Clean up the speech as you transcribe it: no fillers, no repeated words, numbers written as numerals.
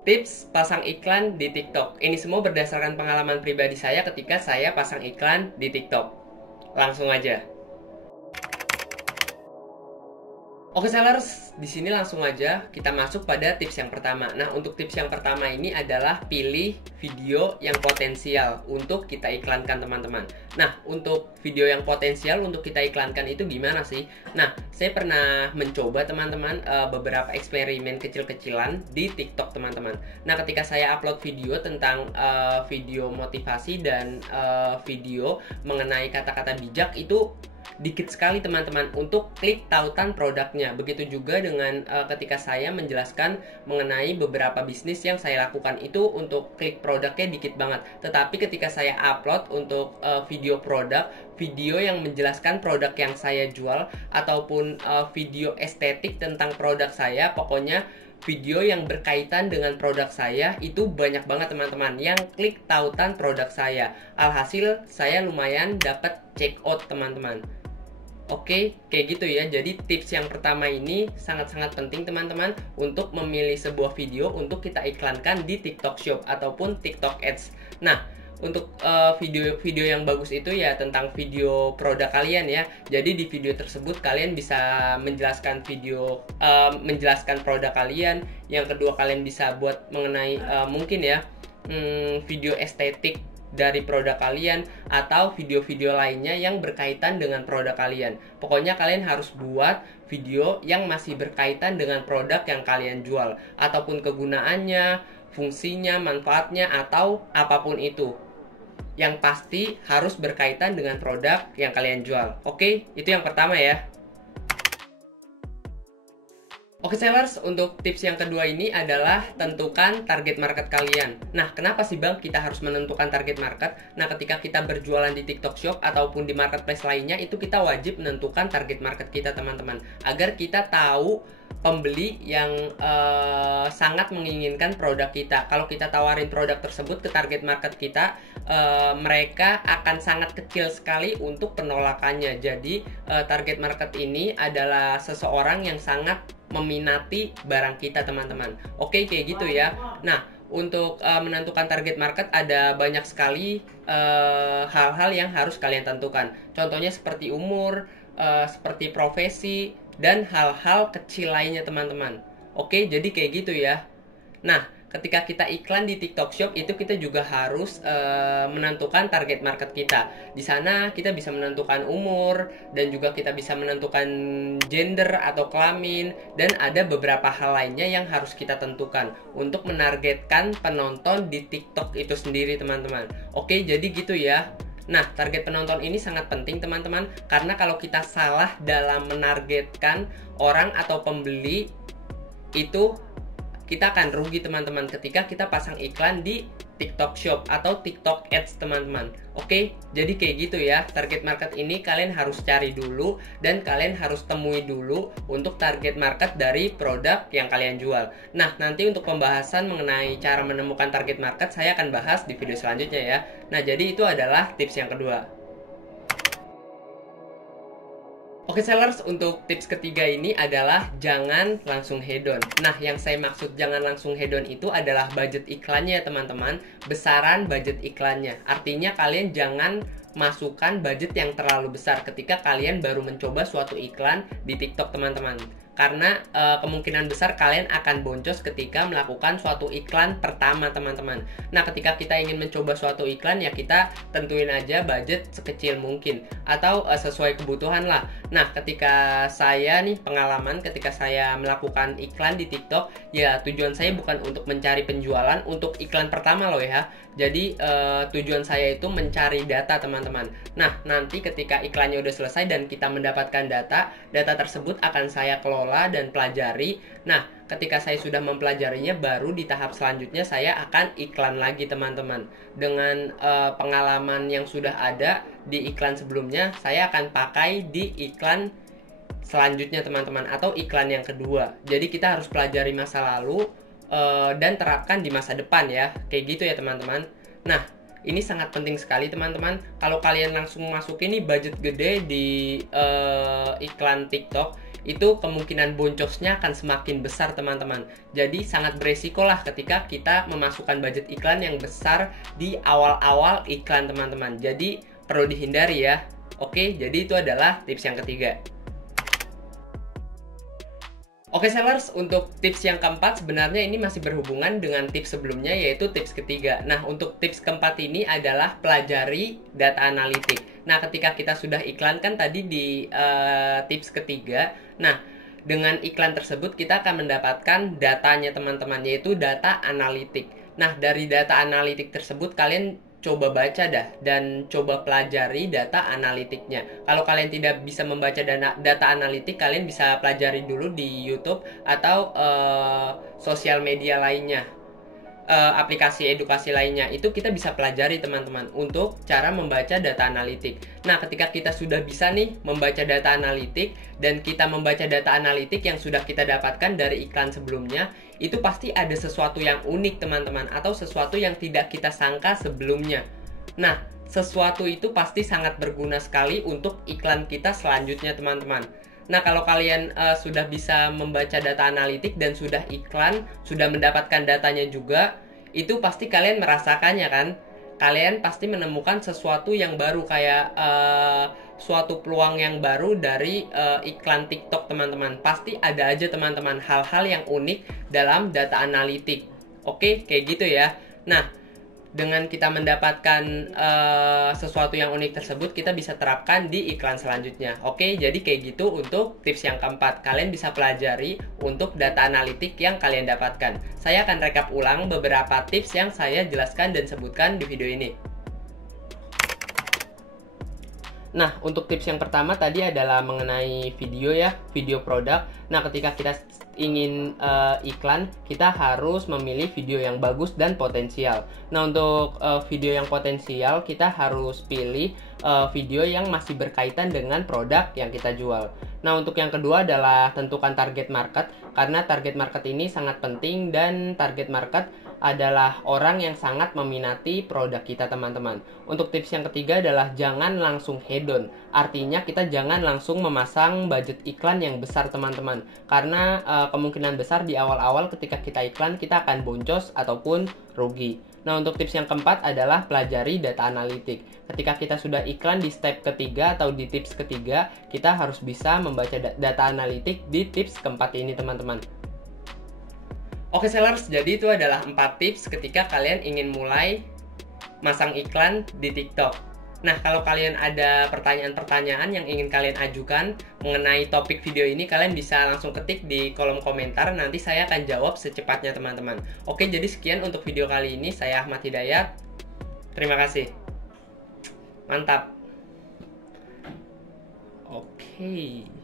Tips pasang iklan di TikTok. Ini semua berdasarkan pengalaman pribadi saya ketika saya pasang iklan di TikTok. Langsung aja. Oke sellers, di sini langsung aja kita masuk pada tips yang pertama. Nah, untuk tips yang pertama ini adalah pilih video yang potensial untuk kita iklankan teman-teman. Nah, untuk video yang potensial untuk kita iklankan itu gimana sih? Nah, saya pernah mencoba teman-teman beberapa eksperimen kecil-kecilan di TikTok teman-teman. Nah, ketika saya upload video tentang video motivasi dan video mengenai kata-kata bijak itu dikit sekali teman-teman untuk klik tautan produknya. Begitu juga dengan ketika saya menjelaskan mengenai beberapa bisnis yang saya lakukan itu untuk klik produknya dikit banget. Tetapi ketika saya upload untuk video produk, video yang menjelaskan produk yang saya jual ataupun video estetik tentang produk saya, pokoknya video yang berkaitan dengan produk saya itu banyak banget teman-teman yang klik tautan produk saya. Alhasil saya lumayan dapat check out teman-teman. Oke, kayak gitu ya. Jadi tips yang pertama ini sangat-sangat penting teman-teman untuk memilih sebuah video untuk kita iklankan di TikTok Shop ataupun TikTok Ads. Nah, untuk video-video yang bagus itu ya tentang video produk kalian ya. Jadi di video tersebut kalian bisa menjelaskan produk kalian. Yang kedua kalian bisa buat mengenai mungkin ya video estetik dari produk kalian atau video-video lainnya yang berkaitan dengan produk kalian. Pokoknya kalian harus buat video yang masih berkaitan dengan produk yang kalian jual ataupun kegunaannya, fungsinya, manfaatnya atau apapun itu. Yang pasti harus berkaitan dengan produk yang kalian jual. Oke, itu yang pertama ya. Oke sellers, untuk tips yang kedua ini adalah tentukan target market kalian. Nah, kenapa sih bang kita harus menentukan target market? Nah, ketika kita berjualan di TikTok Shop ataupun di marketplace lainnya, itu kita wajib menentukan target market kita teman-teman. Agar kita tahu pembeli yang sangat menginginkan produk kita. Kalau kita tawarin produk tersebut ke target market kita, mereka akan sangat kecil sekali untuk penolakannya. Jadi target market ini adalah seseorang yang sangat meminati barang kita teman-teman. Oke, kayak gitu ya. Nah, untuk menentukan target market ada banyak sekali hal-hal yang harus kalian tentukan. Contohnya seperti umur, seperti profesi, dan hal-hal kecil lainnya teman-teman. Oke, jadi kayak gitu ya. Nah, ketika kita iklan di TikTok Shop itu kita juga harus menentukan target market kita. Di sana kita bisa menentukan umur dan juga kita bisa menentukan gender atau kelamin dan ada beberapa hal lainnya yang harus kita tentukan untuk menargetkan penonton di TikTok itu sendiri teman-teman. Oke, jadi gitu ya. Nah, target penonton ini sangat penting teman-teman karena kalau kita salah dalam menargetkan orang atau pembeli itu kita akan rugi teman-teman ketika kita pasang iklan di TikTok Shop atau TikTok Ads teman-teman. Oke, jadi kayak gitu ya. Target market ini kalian harus cari dulu dan kalian harus temui dulu untuk target market dari produk yang kalian jual. Nah, nanti untuk pembahasan mengenai cara menemukan target market saya akan bahas di video selanjutnya ya. Nah, jadi itu adalah tips yang kedua. Oke sellers, untuk tips ketiga ini adalah jangan langsung hedon. Nah, yang saya maksud jangan langsung hedon itu adalah budget iklannya teman-teman, besaran budget iklannya. Artinya kalian jangan masukkan budget yang terlalu besar ketika kalian baru mencoba suatu iklan di TikTok teman-teman. Karena kemungkinan besar kalian akan boncos ketika melakukan suatu iklan pertama teman-teman. Nah, ketika kita ingin mencoba suatu iklan ya kita tentuin aja budget sekecil mungkin atau sesuai kebutuhan lah. Nah, ketika saya nih pengalaman ketika saya melakukan iklan di TikTok, ya tujuan saya bukan untuk mencari penjualan untuk iklan pertama loh ya. Jadi tujuan saya itu mencari data teman-teman. Nah, nanti ketika iklannya udah selesai dan kita mendapatkan data tersebut akan saya kelola dan pelajari. Nah, ketika saya sudah mempelajarinya, baru di tahap selanjutnya saya akan iklan lagi teman-teman. Dengan pengalaman yang sudah ada di iklan sebelumnya, saya akan pakai di iklan selanjutnya teman-teman, atau iklan yang kedua. Jadi kita harus pelajari masa lalu dan terapkan di masa depan ya. Kayak gitu ya teman-teman. Nah, Ini sangat penting sekali teman-teman. Kalau kalian langsung masukin nih budget gede di iklan TikTok, itu kemungkinan boncosnya akan semakin besar teman-teman. Jadi sangat beresiko lah ketika kita memasukkan budget iklan yang besar di awal-awal iklan teman-teman. Jadi perlu dihindari ya. Oke, jadi itu adalah tips yang ketiga. Oke sellers, untuk tips yang keempat sebenarnya ini masih berhubungan dengan tips sebelumnya, yaitu tips ketiga. Nah, untuk tips keempat ini adalah pelajari data analitik. Nah, ketika kita sudah iklan kan tadi di tips ketiga. Nah, dengan iklan tersebut kita akan mendapatkan datanya teman-teman, yaitu data analitik. Nah, dari data analitik tersebut kalian coba baca dah dan coba pelajari data analitiknya. Kalau kalian tidak bisa membaca data analitik, kalian bisa pelajari dulu di YouTube atau sosial media lainnya, aplikasi edukasi lainnya. Itu kita bisa pelajari teman-teman untuk cara membaca data analitik. Nah, ketika kita sudah bisa nih membaca data analitik dan kita membaca data analitik yang sudah kita dapatkan dari iklan sebelumnya, itu pasti ada sesuatu yang unik teman-teman, atau sesuatu yang tidak kita sangka sebelumnya. Nah, sesuatu itu pasti sangat berguna sekali untuk iklan kita selanjutnya teman-teman. Nah, kalau kalian sudah bisa membaca data analitik dan sudah iklan, sudah mendapatkan datanya juga, itu pasti kalian merasakannya kan? Kalian pasti menemukan sesuatu yang baru, kayak suatu peluang yang baru dari iklan TikTok teman-teman. Pasti ada aja teman-teman hal-hal yang unik dalam data analitik. Oke, kayak gitu ya. Nah, dengan kita mendapatkan sesuatu yang unik tersebut, kita bisa terapkan di iklan selanjutnya. Oke, jadi kayak gitu untuk tips yang keempat. Kalian bisa pelajari untuk data analitik yang kalian dapatkan. Saya akan rekap ulang beberapa tips yang saya jelaskan dan sebutkan di video ini. Nah, untuk tips yang pertama tadi adalah mengenai video ya, video produk. Nah, ketika kita ingin iklan, kita harus memilih video yang bagus dan potensial. Nah, untuk video yang potensial, kita harus pilih video yang masih berkaitan dengan produk yang kita jual. Nah, untuk yang kedua adalah tentukan target market, karena target market ini sangat penting, dan target market adalah orang yang sangat meminati produk kita teman-teman. Untuk tips yang ketiga adalah jangan langsung hedon. Artinya kita jangan langsung memasang budget iklan yang besar teman-teman, karena kemungkinan besar di awal-awal ketika kita iklan kita akan boncos ataupun rugi. Nah, untuk tips yang keempat adalah pelajari data analitik. Ketika kita sudah iklan di step ketiga atau di tips ketiga, kita harus bisa membaca data analitik di tips keempat ini teman-teman. Oke sellers, jadi itu adalah 4 tips ketika kalian ingin mulai masang iklan di TikTok. Nah, kalau kalian ada pertanyaan-pertanyaan yang ingin kalian ajukan mengenai topik video ini, kalian bisa langsung ketik di kolom komentar, nanti saya akan jawab secepatnya teman-teman. Oke, jadi sekian untuk video kali ini. Saya Ahmad Hidayat. Terima kasih. Mantap. Oke.